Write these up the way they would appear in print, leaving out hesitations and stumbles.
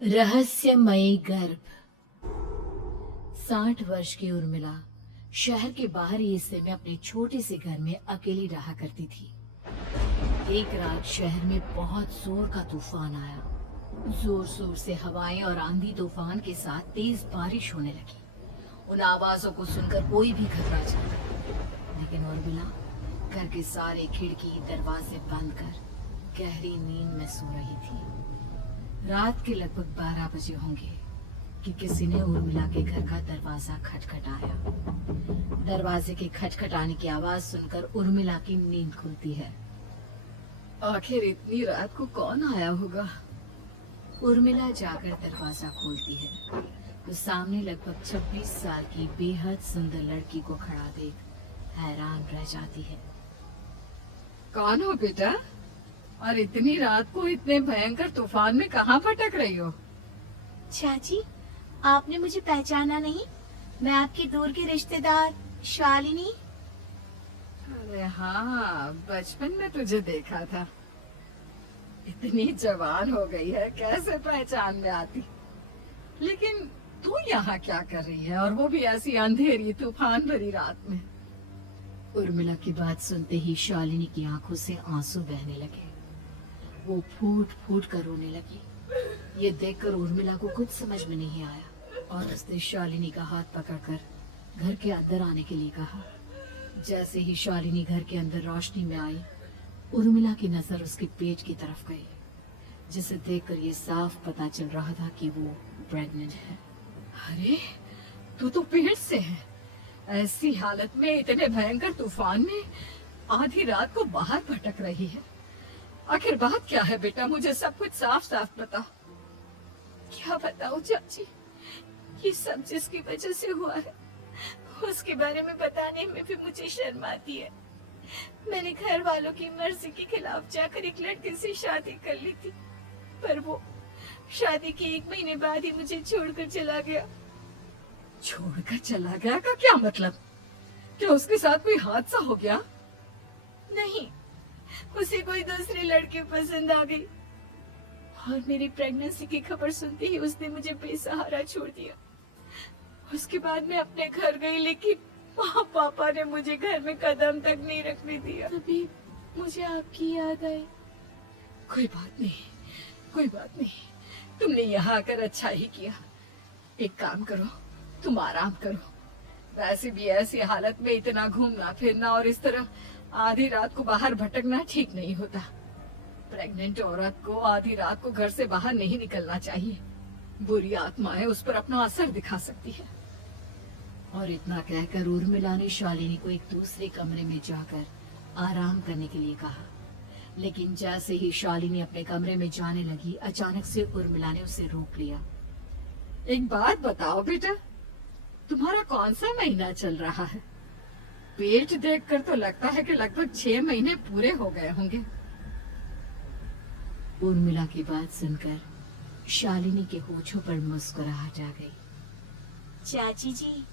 रहस्यमयी गर्भ। 60 वर्ष की उर्मिला शहर के बाहरी हिस्से में अपने छोटे से घर में अकेली रहा करती थी। एक रात शहर में बहुत जोर का तूफान आया। जोर जोर से हवाएं और आंधी तूफान के साथ तेज बारिश होने लगी। उन आवाजों को सुनकर कोई भी घबरा जाता, लेकिन उर्मिला घर के सारे खिड़की दरवाजे बंद कर गहरी नींद में सो रही थी। रात के लगभग 12 बजे होंगे कि किसी ने उर्मिला के घर का दरवाजा खटखटाया। दरवाजे के खटखटाने की आवाज सुनकर उर्मिला की नींद खुलती है। आखिर इतनी रात को कौन आया होगा? उर्मिला जाकर दरवाजा खोलती है तो सामने लगभग 26 साल की बेहद सुंदर लड़की को खड़ा देख हैरान रह जाती है। कौन हो बेटा? और इतनी रात को इतने भयंकर तूफान में कहाँ भटक रही हो? चाची, आपने मुझे पहचाना नहीं? मैं आपकी दूर की रिश्तेदार शालिनी। अरे हाँ, बचपन में तुझे देखा था। इतनी जवान हो गई है, कैसे पहचान में आती? लेकिन तू यहाँ क्या कर रही है, और वो भी ऐसी अंधेरी तूफान भरी रात में? उर्मिला की बात सुनते ही शालिनी की आंखों से आंसू बहने लगे। वो फूट फूट कर रोने लगी। ये देखकर उर्मिला को कुछ समझ में नहीं आया और उसने शालिनी का हाथ पकड़कर घर के अंदर आने के लिए कहा। जैसे ही शालिनी घर के अंदर रोशनी में आई, उर्मिला की नजर उसके पेट की तरफ गई, जिसे देखकर ये साफ पता चल रहा था कि वो प्रेग्नेंट है। अरे, तू तो पेट से है। ऐसी हालत में इतने भयंकर तूफान में आधी रात को बाहर भटक रही है। आखिर बात क्या है बेटा? मुझे सब कुछ साफ साफ बता। क्या बताऊं चाची, ये सब जिसकी वजह से हुआ है उसके बारे में बताने में भी मुझे शर्म आती है। मैंने घर वालों की मर्जी के खिलाफ जाकर एक लड़के से शादी कर ली थी, पर वो शादी के 1 महीने बाद ही मुझे छोड़कर चला गया। छोड़कर चला गया का क्या मतलब? क्या उसके साथ कोई हादसा हो गया? नहीं, उसे कोई दूसरे लड़के पसंद आ गई और मेरी प्रेगनेंसी की खबर सुनते ही उसने मुझे बेसहारा छोड़ दिया। उसके बाद मैं अपने घर गई, लेकिन वहाँ पापा ने मुझे घर में कदम तक नहीं रखने दिया। तभी मुझे आपकी याद आई। कोई बात नहीं, कोई बात नहीं। तुमने यहाँ आकर अच्छा ही किया। एक काम करो, तुम आराम करो। वैसे भी ऐसी हालत में इतना घूमना फिरना और इस तरह आधी रात को बाहर भटकना ठीक नहीं होता। प्रेग्नेंट औरत को आधी रात को घर से बाहर नहीं निकलना चाहिए। बुरी आत्माएं उस पर अपना असर दिखा सकती है। और इतना कहकर उर्मिला ने शालिनी को एक दूसरे कमरे में जाकर आराम करने के लिए कहा। लेकिन जैसे ही शालिनी अपने कमरे में जाने लगी, अचानक से उर्मिला ने उसे रोक लिया। एक बात बताओ बेटा, तुम्हारा कौन सा महीना चल रहा है? पेट देखकर तो लगता है कि लगभग 6 महीने पूरे हो गए होंगे। उर्मिला की बात सुनकर शालिनी के होठों पर मुस्कुराहट आ गई। चाची जी,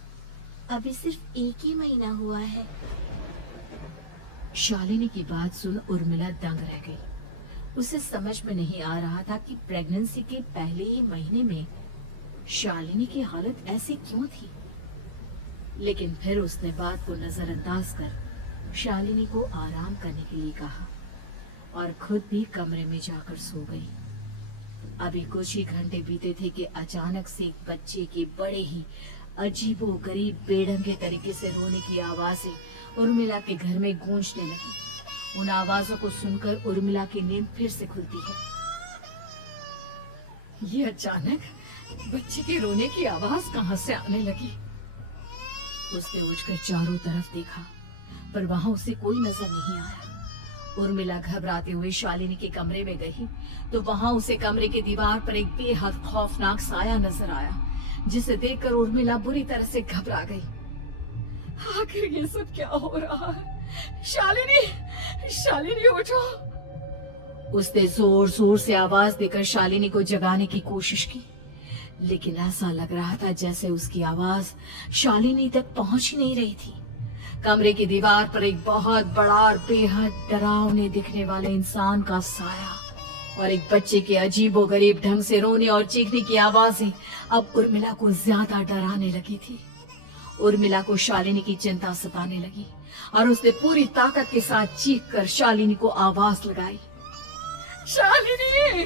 अभी सिर्फ 1 ही महीना हुआ है। शालिनी की बात सुन उर्मिला दंग रह गई। उसे समझ में नहीं आ रहा था कि प्रेगनेंसी के पहले ही महीने में शालिनी की हालत ऐसी क्यों थी। लेकिन फिर उसने बात को नजरअंदाज कर शालिनी को आराम करने के लिए कहा और खुद भी कमरे में जाकर सो गई। अभी कुछ ही घंटे बीते थे कि अचानक से एक बच्चे के बड़े ही अजीबोगरीब बेढंगे तरीके से रोने की आवाजें उर्मिला के घर में गूंजने लगी। उन आवाजों को सुनकर उर्मिला की नींद फिर से खुलती है। ये अचानक बच्चे के रोने की आवाज कहां से आने लगी? उसने उठकर चारों तरफ देखा, पर वहां उसे कोई नजर नहीं आया। उर्मिला घबराते हुए शालिनी के कमरे में गई तो वहां उसे कमरे के दीवार पर एक बेहद खौफनाक साया नजर आया, जिसे देखकर उर्मिला बुरी तरह से घबरा गई। आखिर ये सब क्या हो रहा है? शालिनी, शालिनी उठो! उसने जोर जोर से आवाज देकर शालिनी को जगाने की कोशिश की, लेकिन ऐसा लग रहा था जैसे उसकी आवाज शालिनी तक पहुंच ही नहीं रही थी। कमरे की दीवार पर एक बहुत बड़ा और बेहद डरावने दिखने वाले इंसान का साया और एक बच्चे के अजीबोगरीब ढंग से रोने और चीखने की आवाजें अब उर्मिला को ज्यादा डराने लगी थी। उर्मिला को शालिनी की चिंता सताने लगी और उसने पूरी ताकत के साथ चीख कर शालिनी को आवाज लगाई, शालिनी।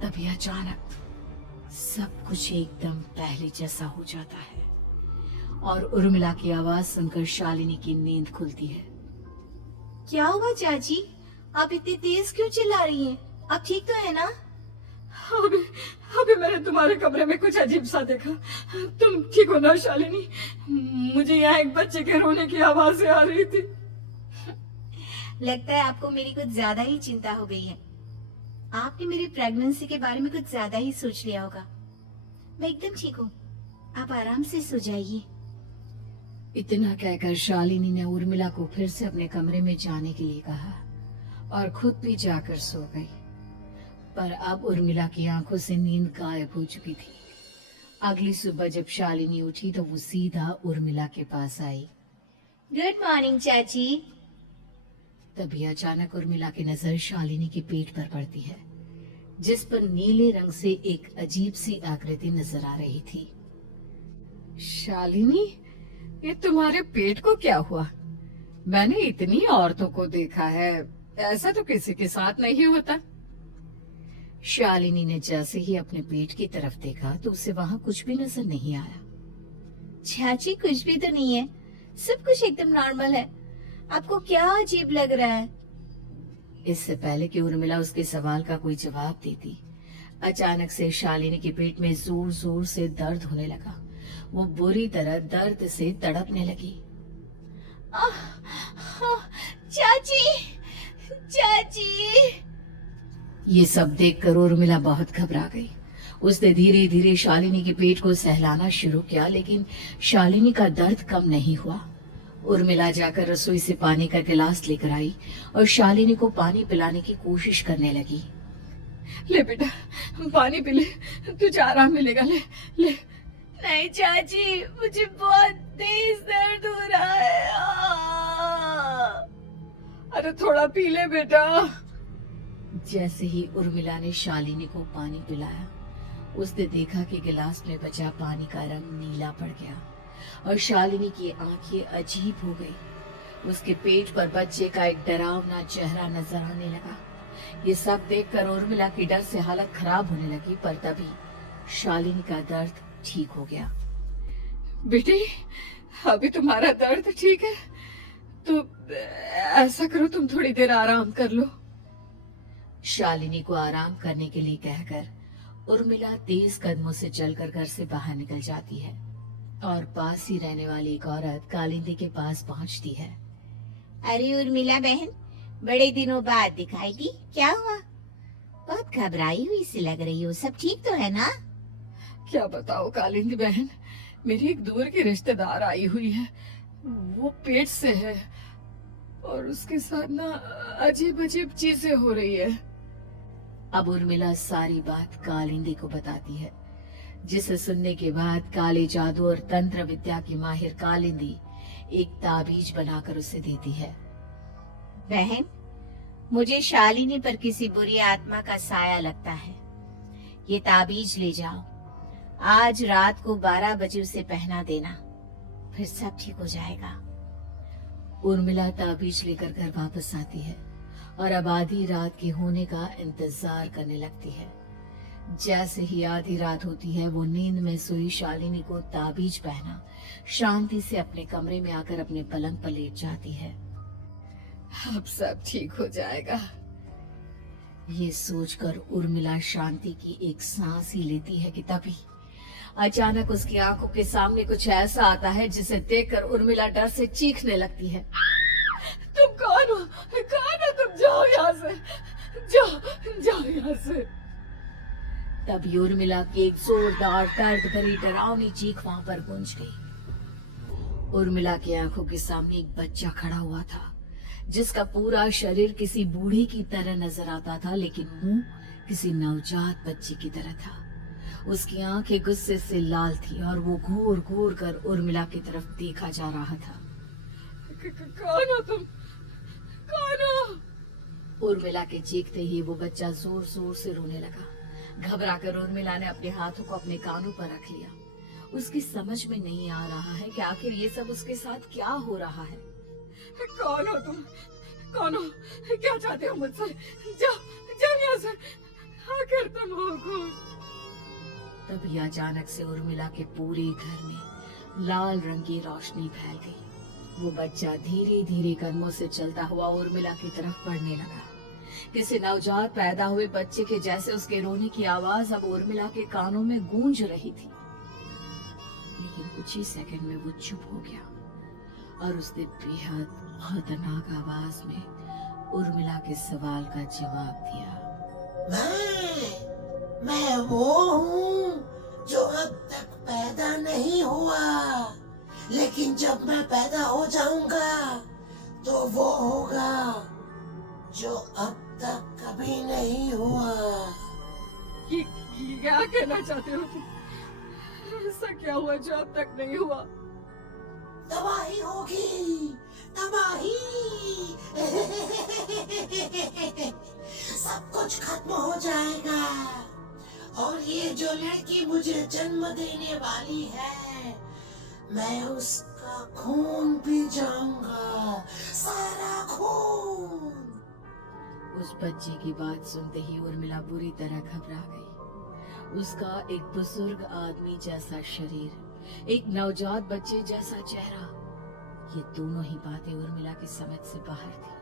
तभी अचानक सब कुछ एकदम पहले जैसा हो जाता है और उर्मिला की आवाज सुनकर शालिनी की नींद खुलती है। क्या हुआ चाची? आप इतनी तेज क्यों चिल्ला रही हैं? आप ठीक तो है ना? अभी अभी मैंने तुम्हारे कमरे में कुछ अजीब सा देखा। तुम ठीक हो ना शालिनी? मुझे यहाँ एक बच्चे के रोने की आवाजें आ रही थी। लगता है आपको मेरी कुछ ज्यादा ही चिंता हो गई है। आपने मेरी प्रेगनेंसी के बारे में कुछ ज्यादा ही सोच लिया होगा। मैं एकदम ठीक हूँ, आप आराम से सो जाइए। इतना कहकर शालिनी ने उर्मिला को फिर से अपने कमरे में जाने के लिए कहा और खुद भी जाकर सो गई। पर अब उर्मिला की आंखों से नींद गायब हो चुकी थी। अगली सुबह जब शालिनी उठी तो वो सीधा उर्मिला के पास आई। गुड मॉर्निंग चाची। तभी अचानक उर्मिला की नजर शालिनी के पेट पर पड़ती है, जिस पर नीले रंग से एक अजीब सी आकृति नजर आ रही थी। शालिनी, ये तुम्हारे पेट को क्या हुआ? मैंने इतनी औरतों को देखा है, ऐसा तो किसी के साथ नहीं होता। शालिनी ने जैसे ही अपने पेट की तरफ देखा तो उसे वहां कुछ भी नजर नहीं आया। चाची कुछ भी तो नहीं है, सब कुछ एकदम नॉर्मल है। आपको क्या अजीब लग रहा है? इससे पहले कि उर्मिला उसके सवाल का कोई जवाब देती, अचानक से शालिनी के पेट में जोर जोर से दर्द होने लगा। वो बुरी तरह दर्द से तड़पने लगी। चाची, चाची। ये सब देखकर उर्मिला बहुत घबरा गई। उसने धीरे धीरे शालिनी के पेट को सहलाना शुरू किया, लेकिन शालिनी का दर्द कम नहीं हुआ। उर्मिला जाकर रसोई से पानी का गिलास लेकर आई और शालिनी को पानी पिलाने की कोशिश करने लगी। ले बेटा, पानी पी ले, तुझे आराम मिलेगा। ले ले। नहीं चाची, मुझे बहुत तेज दर्द हो रहा है। अरे थोड़ा पी ले बेटा। जैसे ही उर्मिला ने शालिनी को पानी पिलाया, उसने देखा कि गिलास में बचा पानी का रंग नीला पड़ गया और शालिनी की आंखें अजीब हो गई। उसके पेट पर बच्चे का एक डरावना चेहरा नजर आने लगा। ये सब देखकर उर्मिला की डर से हालत खराब होने लगी, पर तभी शालिनी का दर्द ठीक हो गया। बेटी, अभी तुम्हारा दर्द ठीक है तो ऐसा करो, तुम थोड़ी देर आराम कर लो। शालिनी को आराम करने के लिए कहकर उर्मिला तेज कदमों से चलकर घर से बाहर निकल जाती है और पास ही रहने वाली एक औरत कालिंदी के पास पहुंचती है। अरे उर्मिला बहन, बड़े दिनों बाद दिखाई दी, क्या हुआ? बहुत घबराई हुई सी लग रही हो, सब ठीक तो है ना? क्या बताओ कालिंदी बहन, मेरी एक दूर की रिश्तेदार आई हुई है। वो पेट से है और उसके साथ ना अजीब अजीब चीजें हो रही है। अब उर्मिला सारी बात कालिंदी को बताती है, जिसे सुनने के बाद काले जादू और तंत्र विद्या की माहिर कालिंदी एक ताबीज बनाकर उसे देती है। बहन, मुझे शालिनी पर किसी बुरी आत्मा का साया लगता है। ये ताबीज ले जाओ, आज रात को 12 बजे उसे पहना देना, फिर सब ठीक हो जाएगा। उर्मिला ताबीज लेकर घर वापस आती है और अब आधी रात के होने का इंतजार करने लगती है। जैसे ही आधी रात होती है, वो नींद में सोई शालिनी को ताबीज पहना शांति से अपने कमरे में आकर अपने पलंग पर लेट जाती है। अब सब ठीक हो जाएगा। ये सोचकर उर्मिला शांति की एक सांस ही लेती है कि तभी अचानक उसकी आंखों के सामने कुछ ऐसा आता है जिसे देखकर उर्मिला डर से चीखने लगती है। तुम कौन हो? कौन हो तुम? जाओ यहाँ से, जाओ जाओ यहाँ से। तभी उर्मिला की एक जोरदार दर्द भरी डरावनी चीख वहां पर गूंज गई। उर्मिला की आंखों के सामने एक बच्चा खड़ा हुआ था, जिसका पूरा शरीर किसी बूढ़े की तरह नजर आता था, लेकिन मुंह किसी नवजात बच्चे की तरह था। उसकी आंखें गुस्से से लाल थी और वो घूर घूर कर उर्मिला की तरफ देखा जा रहा था। कौन हो तुम? कौन हो? उर्मिला के चीखते ही वो बच्चा जोर जोर से रोने लगा। घबराकर उर्मिला ने अपने हाथों को अपने कानों पर रख लिया। उसकी समझ में नहीं आ रहा है कि आखिर ये सब उसके साथ क्या हो रहा है। कौन हो तुम? कौन हो? क्या चाहते हो मुझसे? जाओ जाओ यहाँ से, आखिर तुम हो कौन? तभी अचानक से उर्मिला के पूरे घर में लाल रंग की रोशनी फैल गई। वो बच्चा धीरे धीरे कदमों से चलता हुआ उर्मिला की तरफ बढ़ने लगा। किसी नवजात पैदा हुए बच्चे के जैसे उसके रोने की आवाज अब उर्मिला के कानों में गूंज रही थी। लेकिन कुछ ही सेकंड में वो चुप हो गया और उसने बेहद खतरनाक आवाज में उर्मिला के सवाल का जवाब दिया। मैं वो हूँ जो अब तक पैदा नहीं हुआ, लेकिन जब मैं पैदा हो जाऊंगा तो वो होगा जो अब तक कभी नहीं हुआ। क्या कहना चाहते हो तुम? ऐसा क्या हुआ जो अब तक नहीं हुआ? तबाही होगी, तबाही। सब कुछ खत्म हो जाएगा और ये जो लड़की मुझे जन्म देने वाली है, मैं उसका खून पी जाऊंगा, सारा खून। उस बच्चे की बात सुनते ही उर्मिला बुरी तरह घबरा गई। उसका एक बुजुर्ग आदमी जैसा शरीर, एक नवजात बच्चे जैसा चेहरा, ये दोनों ही बातें उर्मिला की समझ से बाहर थी।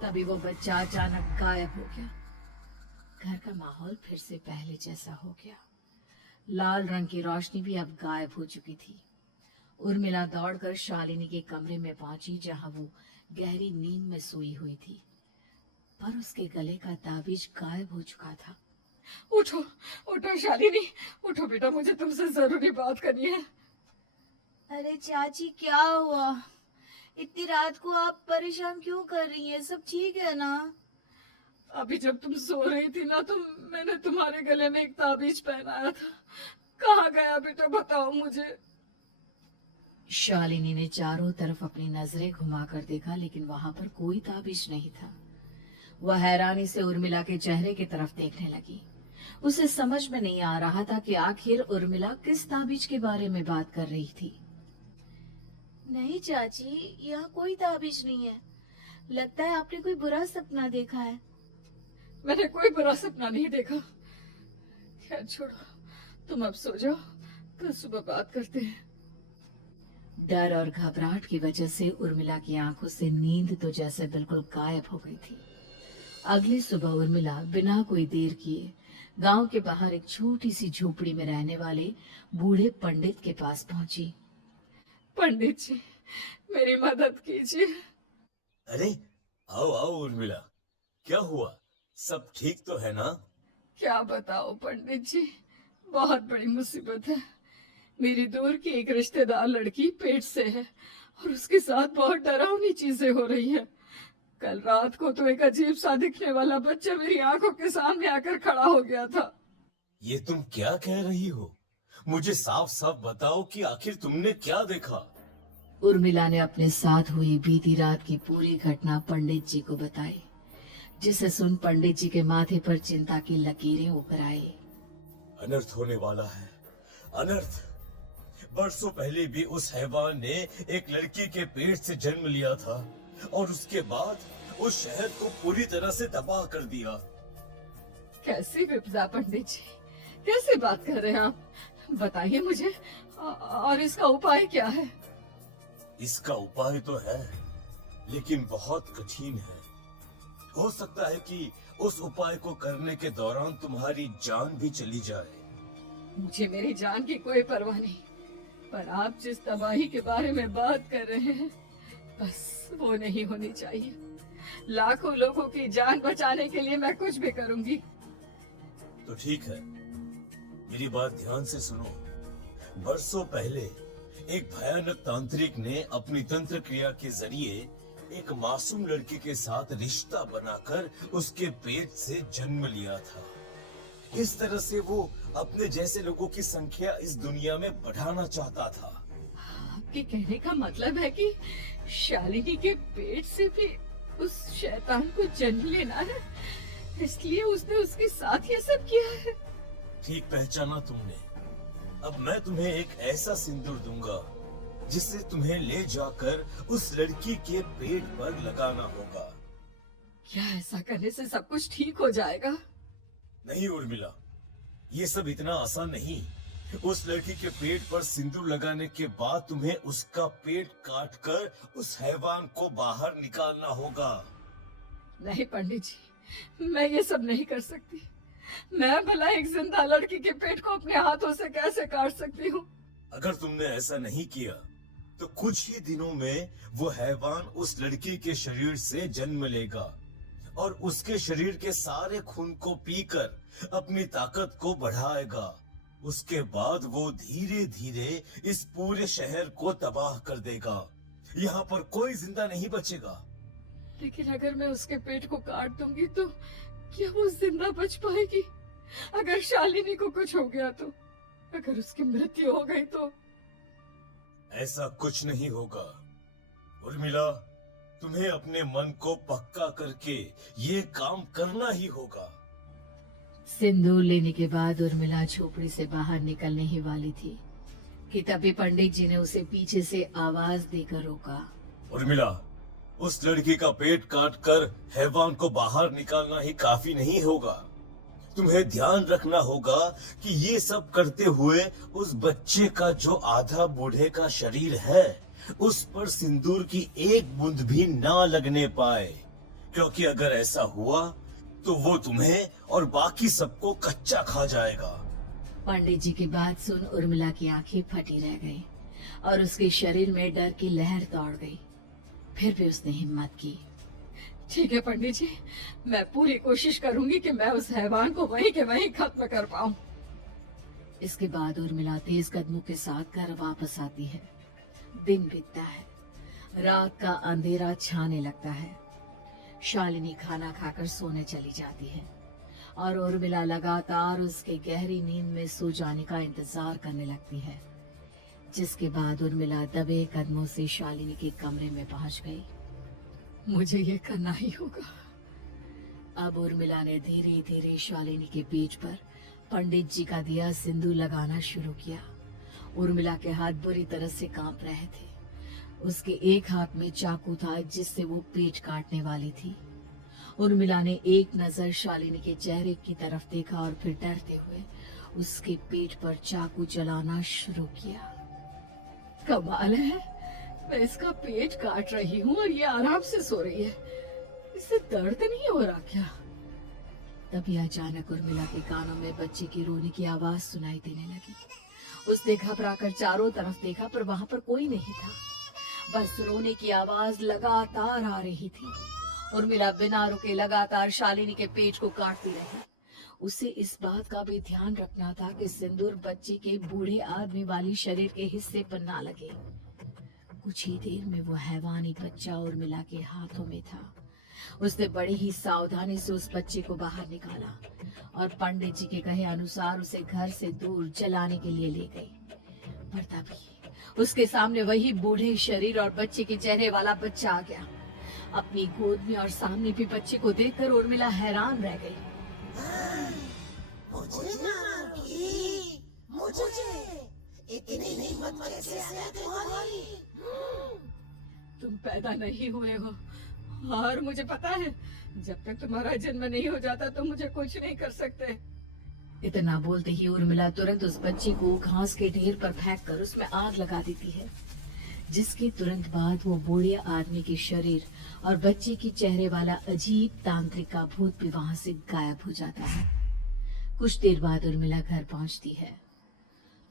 तभी वो बच्चा अचानक गायब हो गया। घर का माहौल फिर से पहले जैसा हो गया। लाल रंग की रोशनी भी अब गायब हो चुकी थी। उर्मिला दौड़कर शालिनी के कमरे में पहुंची, जहां वो गहरी नींद में सोई हुई थी, पर उसके गले का ताबीज गायब हो चुका था। उठो उठो शालिनी, उठो बेटा, मुझे तुमसे जरूरी बात करनी है। अरे चाची क्या हुआ? इतनी रात को आप परेशान क्यों कर रही हैं? सब ठीक है ना? अभी जब तुम सो रही थी ना, तो मैंने तुम्हारे गले में एक ताबीज पहनाया था। कहाँ गया बेटा, बताओ मुझे। शालिनी ने चारों तरफ अपनी नजरें घुमाकर देखा, लेकिन वहां पर कोई ताबीज नहीं था। वह हैरानी से उर्मिला के चेहरे की तरफ देखने लगी। उसे समझ में नहीं आ रहा था कि आखिर उर्मिला किस ताबीज के बारे में बात कर रही थी। नहीं चाची, यहाँ कोई ताबीज नहीं है। लगता है आपने कोई बुरा सपना देखा है। मैंने कोई बुरा सपना नहीं देखा। खैर छोड़ो, तुम अब सो जाओ, कल सुबह बात करते हैं। डर और घबराहट की वजह से उर्मिला की आंखों से नींद तो जैसे बिल्कुल गायब हो गई थी। अगली सुबह उर्मिला बिना कोई देर किए गांव के बाहर एक छोटी सी झोपड़ी में रहने वाले बूढ़े पंडित के पास पहुंची। पंडित जी, मेरी मदद कीजिए। अरे आओ आओ उर्मिला, क्या हुआ? सब ठीक तो है ना? क्या बताओ पंडित जी, बहुत बड़ी मुसीबत है। मेरी दूर की एक रिश्तेदार लड़की पेट से है और उसके साथ बहुत डरावनी चीजें हो रही है। कल रात को तो एक अजीब सा दिखने वाला बच्चा मेरी आंखों के सामने आकर खड़ा हो गया था। ये तुम क्या कह रही हो? मुझे साफ साफ बताओ कि आखिर तुमने क्या देखा? उर्मिला ने अपने साथ हुई बीती रात की पूरी घटना पंडित जी को बताई, जिसे सुन पंडित जी के माथे पर चिंता की लकीरें उभर आई। अनर्थ होने वाला है, अनर्थ। बरसों पहले भी उस हैवान ने एक लड़की के पेट से जन्म लिया था और उसके बाद उस शहर को पूरी तरह से तबाह कर दिया। कैसी विपदा पंडित जी, कैसे बात कर रहे हैं आप? बताइए मुझे, और इसका उपाय क्या है? इसका उपाय तो है, लेकिन बहुत कठिन है। हो सकता है कि उस उपाय को करने के दौरान तुम्हारी जान भी चली जाए। मुझे मेरी जान की कोई परवाह नहीं, पर आप जिस तबाही के बारे में बात कर रहे हैं, बस वो नहीं होनी चाहिए। लाखों लोगों की जान बचाने के लिए मैं कुछ भी करूंगी। तो ठीक है, मेरी बात ध्यान से सुनो। बरसों पहले एक भयानक तांत्रिक ने अपनी तंत्र क्रिया के जरिए एक मासूम लड़की के साथ रिश्ता बनाकर उसके पेट से जन्म लिया था। इस तरह से वो अपने जैसे लोगों की संख्या इस दुनिया में बढ़ाना चाहता था। आपके कहने का मतलब है कि शालिनी के पेट से भी उस शैतान को जन्म लेना है, इसलिए उसने उसके साथ ये सब किया है। ठीक पहचाना तुमने। अब मैं तुम्हें एक ऐसा सिंदूर दूंगा जिससे तुम्हें ले जाकर उस लड़की के पेट पर लगाना होगा। क्या ऐसा करने से सब कुछ ठीक हो जाएगा? नहीं उर्मिला, ये सब इतना आसान नहीं। उस लड़की के पेट पर सिंदूर लगाने के बाद तुम्हें उसका पेट काटकर उस हैवान को बाहर निकालना होगा। नहीं पंडित जी, मैं ये सब नहीं कर सकती। मैं भला एक जिंदा लड़की के पेट को अपने हाथों से कैसे काट सकती हूँ? अगर तुमने ऐसा नहीं किया तो कुछ ही दिनों में वो हैवान उस लड़की के शरीर से जन्म लेगा और उसके शरीर के सारे खून को पीकर अपनी ताकत को बढ़ाएगा। उसके बाद वो धीरे धीरे इस पूरे शहर को तबाह कर देगा। यहाँ पर कोई जिंदा नहीं बचेगा। लेकिन अगर मैं उसके पेट को काट दूंगी तो क्या वो जिंदा बच पाएगी? अगर शालिनी को कुछ हो गया तो, अगर उसकी मृत्यु हो गई तो? ऐसा कुछ नहीं होगा उर्मिला, तुम्हें अपने मन को पक्का करके ये काम करना ही होगा। सिंदूर लेने के बाद उर्मिला झोपड़ी से बाहर निकलने ही वाली थी कि तभी पंडित जी ने उसे पीछे से आवाज देकर रोका। उर्मिला, उस लड़की का पेट काटकर हैवान को बाहर निकालना ही काफी नहीं होगा। तुम्हें ध्यान रखना होगा कि ये सब करते हुए उस बच्चे का जो आधा बूढ़े का शरीर है उस पर सिंदूर की एक बूंद भी ना लगने पाए, क्योंकि अगर ऐसा हुआ तो वो तुम्हें और बाकी सबको कच्चा खा जाएगा। पंडित जी की बात सुन उर्मिला की आंखें फटी रह गई और उसके शरीर में डर की लहर दौड़ गई। फिर भी उसने हिम्मत की। ठीक है पंडित जी, मैं पूरी कोशिश करूंगी कि मैं उस हैवान को वहीं के वहीं खत्म कर पाऊं। इसके बाद उर्मिला तेज कदमों के साथ घर वापस आती है। दिन बीतता है, रात का अंधेरा छाने लगता है। शालिनी खाना खाकर सोने चली जाती है और उर्मिला लगातार उसके गहरी नींद में सो जाने का इंतजार करने लगती है। जिसके बाद उर्मिला दबे कदमों से शालिनी के कमरे में पहुंच गई। मुझे ये करना ही होगा। अब उर्मिला ने धीरे धीरे शालिनी के पेट पर पंडित जी का दिया सिंदूर लगाना शुरू किया। उर्मिला के हाथ बुरी तरह से कांप रहे थे। उसके एक हाथ में चाकू था जिससे वो पेट काटने वाली थी। उर्मिला ने एक नजर शालिनी के चेहरे की तरफ देखा और फिर डरते हुए उसके पेट पर चाकू चलाना शुरू किया। कमाल है, मैं इसका पेट काट रही हूँ और ये आराम से सो रही है। इसे दर्द नहीं हो रहा क्या? तभी अचानक उर्मिला के कानों में बच्चे की रोने की आवाज सुनाई देने लगी। उसने घबराकर चारों तरफ देखा पर वहां पर कोई नहीं था। बस रोने की आवाज लगातार आ रही थी। उर्मिला बिना रुके लगातार शालिनी के पेट को काटती रही। उसे इस बात का भी ध्यान रखना था कि सिंदूर बच्चे के बूढ़े आदमी वाली शरीर के हिस्से पर ना लगे। कुछ ही देर में वो हैवानी बच्चा उर्मिला के हाथों में था। उसने बड़ी ही सावधानी से उस बच्चे को बाहर निकाला और पंडित जी के कहे अनुसार उसे घर से दूर जलाने के लिए ले गई। पर तभी उसके सामने वही बूढ़े शरीर और बच्चे के चेहरे वाला बच्चा आ गया। अपनी गोद में और सामने भी बच्चे को देखकर उर्मिला हैरान रह गई। मुझे मारोगी? मुझे इतनी हिम्मत कैसे आ गई तुम्हारी? तुम पैदा नहीं हुए हो और मुझे पता है जब तक तुम्हारा जन्म नहीं हो जाता तो मुझे कुछ नहीं कर सकते। इतना बोलते ही उर्मिला तुरंत उस बच्चे को घास के ढेर पर फेंक कर उसमें आग लगा देती है, जिसके तुरंत बाद वो बूढ़े आदमी के शरीर और बच्चे के चेहरे वाला अजीब तांत्रिक का भूत भी वहां से गायब हो जाता है। कुछ देर बाद उर्मिला घर पहुंचती है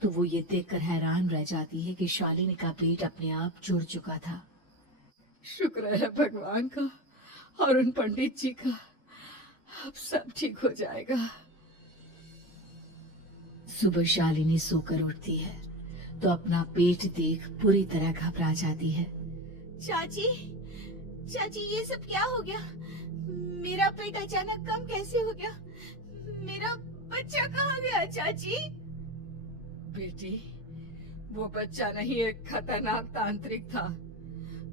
तो वो ये देखकर हैरान रह जाती है कि शालिनी का पेट अपने आप जुड़ चुका था। शुक्र है भगवान का और उन पंडित जी का, अब सब ठीक हो जाएगा। सुबह शालिनी सोकर उठती है तो अपना पेट देख पूरी तरह घबरा जाती है। चाची, चाची ये सब क्या हो गया? मेरा पेट अचानक कम कैसे हो गया? मेरा बच्चा कहाँ गया चाची? बेटी, वो बच्चा नहीं एक खतरनाक तांत्रिक था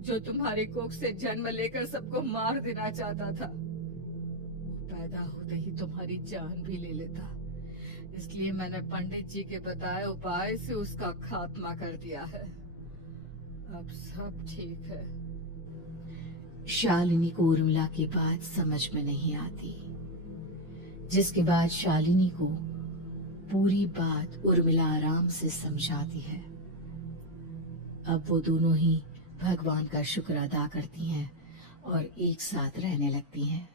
जो तुम्हारी कोख से जन्म लेकर सबको मार देना चाहता था, वो पैदा होते ही तुम्हारी जान भी ले लेता। इसलिए मैंने पंडित जी के बताए उपाय से उसका खात्मा कर दिया है। अब सब ठीक है। शालिनी को उर्मिला की बात समझ में नहीं आती, जिसके बाद शालिनी को पूरी बात उर्मिला आराम से समझाती है। अब वो दोनों ही भगवान का शुक्र अदा करती हैं और एक साथ रहने लगती हैं।